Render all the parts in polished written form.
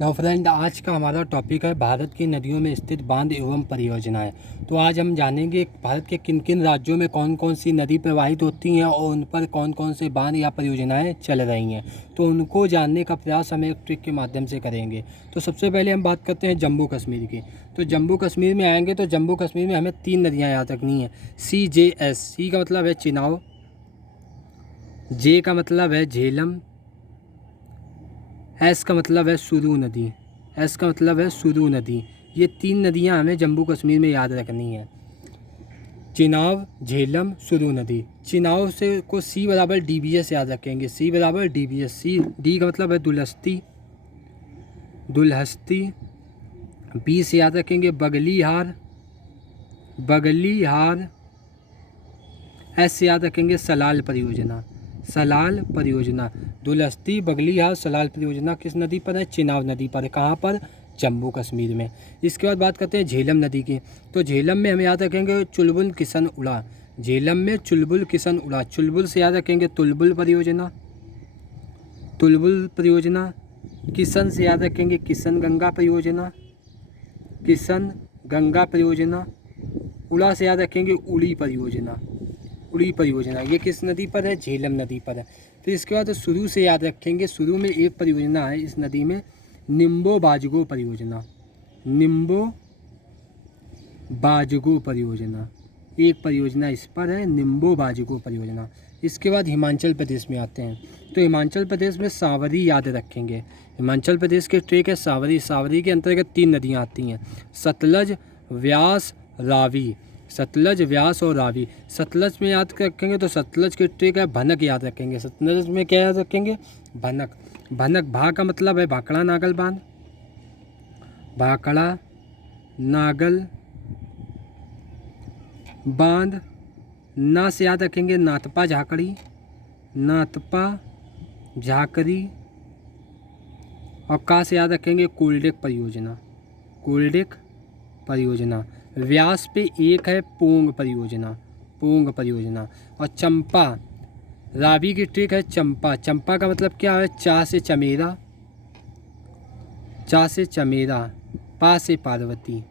लो friend, आज का हमारा टॉपिक है भारत की नदियों में स्थित बांध एवं परियोजनाएं। तो आज हम जानेंगे भारत के किन किन राज्यों में कौन कौन सी नदी प्रवाहित होती हैं और उन पर कौन कौन से बांध या परियोजनाएं चल रही हैं। तो उनको जानने का प्रयास हम एक ट्रिक के माध्यम से करेंगे। तो सबसे पहले हम बात करते हैं जम्मू कश्मीर की। तो जम्मू कश्मीर में आएंगे तो जम्मू कश्मीर में हमें 3 नदियाँ याद रखनी हैं। CJS, सी का मतलब है चिनाब, जे का मतलब है झेलम, एस का मतलब है सुरू नदी। एस का मतलब है सुरू नदी। ये 3 नदियां हमें जम्मू कश्मीर में याद रखनी है। चिनाब, झेलम, सुरू नदी। चिनाब से को सी बराबर DBS याद रखेंगे। सी बराबर DBS। सी, डी का मतलब है दुलहस्ती, दुलहस्ती। बी से याद रखेंगे बगली हार, बगली हार। एस से याद रखेंगे सलाल परियोजना, सलाल परियोजना। दुलहस्ती, बगली हार, सलाल परियोजना किस नदी पर है? चिनाब नदी पर है। कहाँ पर? जम्मू कश्मीर में। इसके बाद बात करते हैं झेलम नदी की। तो झेलम में हम याद रखेंगे चुलबुल किसन उड़ा। झेलम में चुलबुल किसन उड़ा। चुलबुल से याद रखेंगे तुलबुल परियोजना, तुलबुल परियोजना। किसन से याद रखेंगे किशन गंगा परियोजना, किशन गंगा परियोजना। उड़ा से याद रखेंगे उड़ी परियोजना, उड़ी परियोजना। ये किस नदी पर है? झेलम नदी पर है। फिर इसके बाद शुरू से याद रखेंगे, शुरू में एक परियोजना है इस नदी में, निम्बो बाजगो परियोजना, निम्बो बाजगो परियोजना। एक परियोजना इस पर है, निम्बो बाजगो परियोजना। इसके बाद हिमाचल प्रदेश में आते हैं। तो हिमाचल प्रदेश में सावरी याद रखेंगे। हिमाचल प्रदेश के ट्रेक है सावरी। सावरी के अंतर्गत 3 नदियाँ आती हैं, सतलज, व्यास, रावी। सतलज, व्यास और रावी। सतलज में याद रखेंगे तो सतलज के ट्रेक है भनक याद रखेंगे। सतलज में क्या याद रखेंगे? भनक। भनक, भा का मतलब है भाखड़ा नागल बांध, भाखड़ा नागल बांध। ना से याद रखेंगे नाथपा झाकड़ी, नाथपा झाकरी। और का से याद रखेंगे कोल्डेक परियोजना, कोल्डेक परियोजना। व्यास पे एक है पोंग परियोजना, पोंग परियोजना। और चंपा, रावी की ट्रिक है चंपा। चंपा का मतलब क्या है? चा से चमेरा, चा से चमेरा, पा से पार्वती।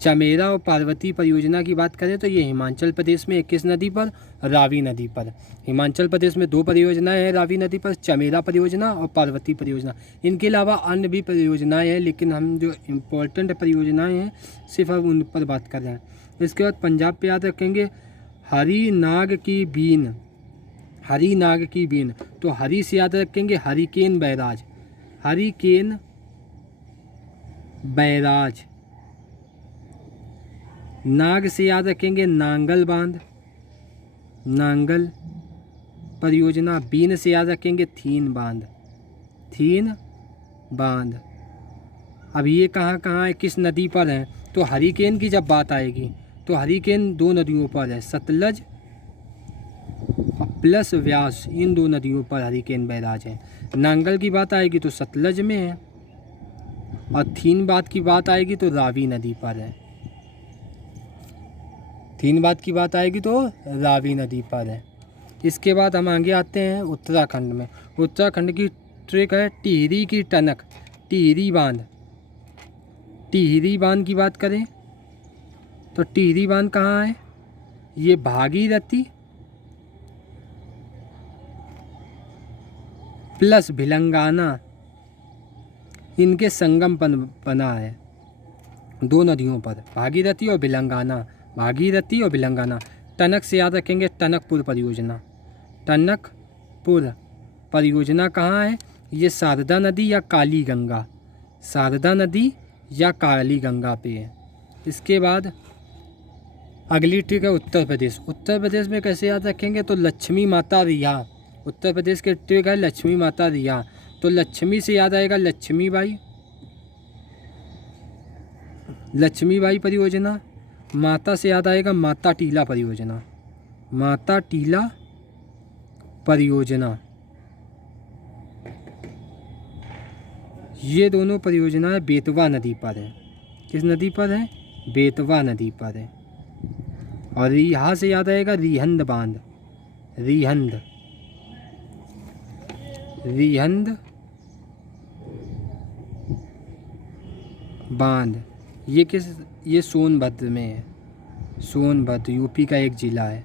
चमेरा और पार्वती परियोजना की बात करें तो ये हिमाचल प्रदेश में किस नदी पर? रावी नदी पर। हिमाचल प्रदेश में 2 परियोजनाएं हैं रावी नदी पर, चमेरा परियोजना और पार्वती परियोजना। इनके अलावा अन्य भी परियोजनाएं हैं, लेकिन हम जो इम्पोर्टेंट परियोजनाएं हैं सिर्फ अब उन पर बात कर रहे हैं। इसके बाद पंजाब पे याद रखेंगे हरी नाग की बीन, हरी नाग की बीन। तो हरी से याद रखेंगे हरिकेन बैराज, हरिकेन बैराज। नाग से याद रखेंगे नांगल बांध, नांगल परियोजना। बीन से याद रखेंगे थीन बांध, थीन बांध। अब ये कहाँ कहाँ है, किस नदी पर है? तो हरिकेन की जब बात आएगी तो हरिकेन 2 नदियों पर है, सतलज प्लस व्यास। इन 2 नदियों पर हरिकेन बैराज है। नांगल की बात आएगी तो सतलज में है, और थीन बात की बात आएगी तो रावी नदी पर है। तीन बात की बात आएगी तो रावी नदी पर है। इसके बाद हम आगे आते हैं उत्तराखंड में। उत्तराखंड की ट्रिक है टिहरी की टनक, टिहरी बांध। टिहरी बांध की बात करें तो टिहरी बांध कहाँ है? ये भागीरथी प्लस भिलंगाना, इनके संगम पर बना है 2 नदियों पर, भागीरथी और भिलंगाना, भागीरथी और भिलंगाना। टनक से याद रखेंगे टनकपुर परियोजना, टनकपुर परियोजना कहाँ है? ये शारदा नदी या काली गंगा, शारदा नदी या काली गंगा पे है। इसके बाद अगली ट्रिक है उत्तर प्रदेश। उत्तर प्रदेश में कैसे याद रखेंगे? तो लक्ष्मी माता रिहा। उत्तर प्रदेश के ट्रिक है लक्ष्मी माता रिहा। तो लक्ष्मी से याद आएगा लक्ष्मीबाई, लक्ष्मीबाई परियोजना। माता से याद आएगा माता टीला परियोजना, माता टीला परियोजना। ये दोनों परियोजनाएं बेतवा नदी पर है। किस नदी पर है? बेतवा नदी पर है। और यहाँ से याद आएगा रिहंद बांध, रिहंद, रिहंद बांध। ये सोनभद्र में है, सोनभद्र यूपी का एक ज़िला है।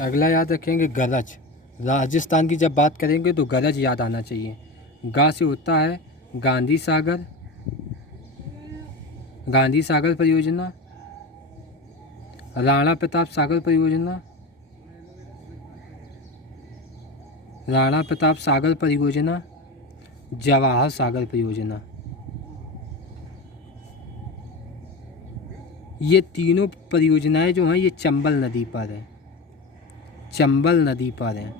अगला याद रखेंगे गरज। राजस्थान की जब बात करेंगे तो गरज याद आना चाहिए। गा से होता है गांधी सागर, गांधी सागर परियोजना, राणा प्रताप सागर परियोजना, राणा प्रताप सागर परियोजना, जवाहर सागर परियोजना। ये तीनों परियोजनाएं जो हैं ये चंबल नदी पर है, चंबल नदी पर है।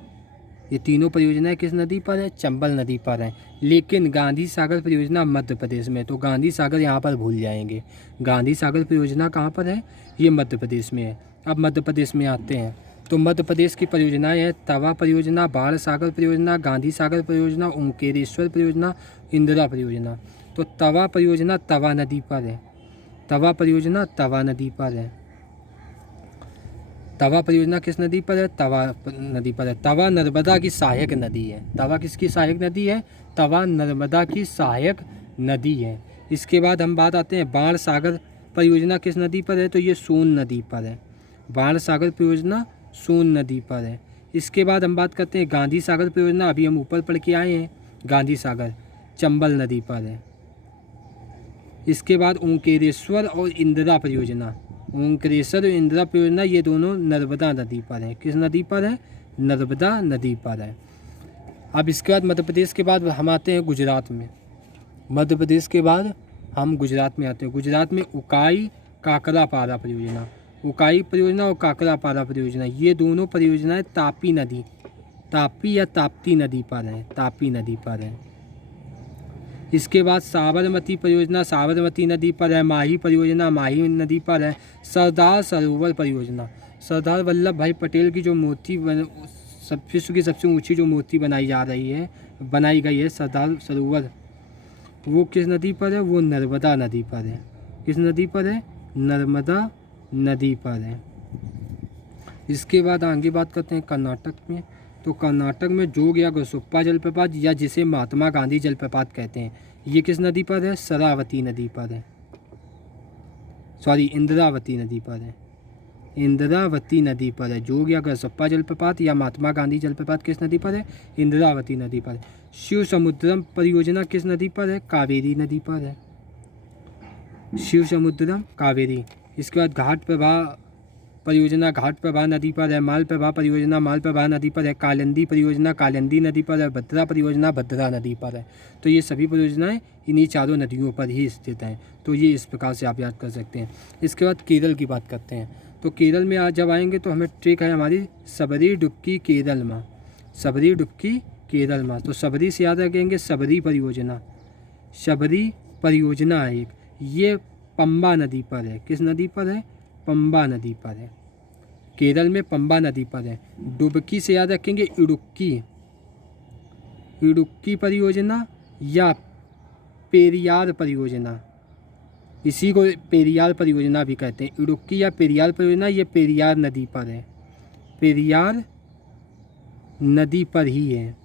ये तीनों परियोजनाएं किस नदी पर है? चंबल नदी पर है। लेकिन गांधी सागर परियोजना मध्य प्रदेश में, तो गांधी सागर यहाँ पर भूल जाएंगे। गांधी सागर परियोजना कहाँ पर है? ये मध्य प्रदेश में है। अब मध्य प्रदेश में आते हैं तो मध्य प्रदेश की परियोजनाएं हैं तवा परियोजना, बाढ़ सागर परियोजना, गांधी सागर परियोजना, ओंकारेश्वर परियोजना, इंदिरा परियोजना। तो तवा परियोजना तवा नदी पर है, तवा परियोजना तवा नदी पर है। तवा परियोजना किस नदी पर है? तवा नदी पर है। तवा नर्मदा की सहायक नदी है। तवा किसकी सहायक नदी है? तवा नर्मदा की सहायक नदी है। इसके बाद हम बात आते हैं बाण सागर परियोजना किस नदी पर है? तो ये सोन नदी पर है। बाण सागर परियोजना सोन नदी पर है। इसके बाद हम बात करते हैं गांधी सागर परियोजना, अभी हम ऊपर पढ़ के आए हैं। गांधी सागर चंबल नदी पर है। इसके बाद ओंकारेश्वर और इंदिरा परियोजना, ओंकारेश्वर और इंदिरा परियोजना ये दोनों नर्मदा नदी पर है। किस नदी पर है? नर्मदा नदी पर है। अब इसके बाद मध्य प्रदेश के बाद हम आते हैं गुजरात में। मध्य प्रदेश के बाद हम गुजरात में आते हैं। गुजरात में उकाई काकरापारा परियोजना, उकाई परियोजना और काकरापारा परियोजना ये दोनों परियोजनाएं तापी नदी, तापी या ताप्ती नदी पर हैं, तापी नदी पर है। इसके बाद साबरमती परियोजना साबरमती नदी पर है। माही परियोजना माही नदी पर है। सरदार सरोवर परियोजना, सरदार वल्लभ भाई पटेल की जो मूर्ति विश्व की सबसे ऊंची जो मूर्ति बनाई गई है सरदार सरोवर, वो किस नदी पर है? वो नर्मदा नदी पर है। किस नदी पर है? नर्मदा नदी पर है। इसके बाद आगे बात करते हैं कर्नाटक में। तो कर्नाटक में जोग या गोसुप्पा जलप्रपात या जिसे महात्मा गांधी जलप्रपात कहते हैं, ये किस नदी पर है? शरावती नदी पर है, सॉरी इंद्रावती नदी पर है। इंद्रावती नदी पर है। जोग या गोसुप्पा जलप्रपात या महात्मा गांधी जलप्रपात किस नदी पर है? इंद्रावती नदी पर है। शिव समुद्रम परियोजना किस नदी पर है? कावेरी नदी पर है। शिव समुद्रम कावेरी। इसके बाद घाट प्रवाह परियोजना घाट प्रवाह नदी पर है। माल प्रवाह परियोजना माल प्रवाह नदी पर है। कालिंदी परियोजना कालिंदी नदी पर है। भद्रा परियोजना भद्रा नदी पर है। तो ये सभी परियोजनाएं इन्हीं चारों नदियों पर ही स्थित हैं। तो ये इस प्रकार से आप याद कर सकते हैं। इसके बाद केरल की बात करते हैं। तो केरल में आज जब आएंगे तो हमें ट्रिक है हमारी सबरी डुबकी केरल माँ, सबरी डुबकी केरल माँ। तो सबरी से याद रखेंगे सबरी परियोजना, सबरी परियोजना है एक, ये पंबा नदी पर है। किस नदी पर है? पंबा नदी पर है। केरल में पंबा नदी पर है। डुबकी से याद रखेंगे इडुक्की, इडुक्की परियोजना या पेरियार परियोजना, इसी को पेरियार परियोजना भी कहते हैं। इडुक्की या पेरियार परियोजना ये पेरियार नदी पर है, पेरियार नदी पर ही है।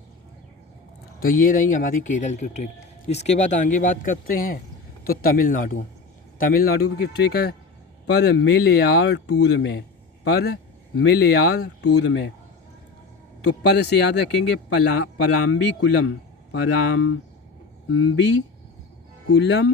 तो ये रही हमारी केरल की ट्रिक। इसके बाद आगे बात करते हैं तो तमिलनाडु। तमिलनाडु की ट्रिक है पर मिलयार टूर में, पर मिलयार टूर में। तो पर से याद रखेंगे पराम्बी कुलम, पराम्बी कुलम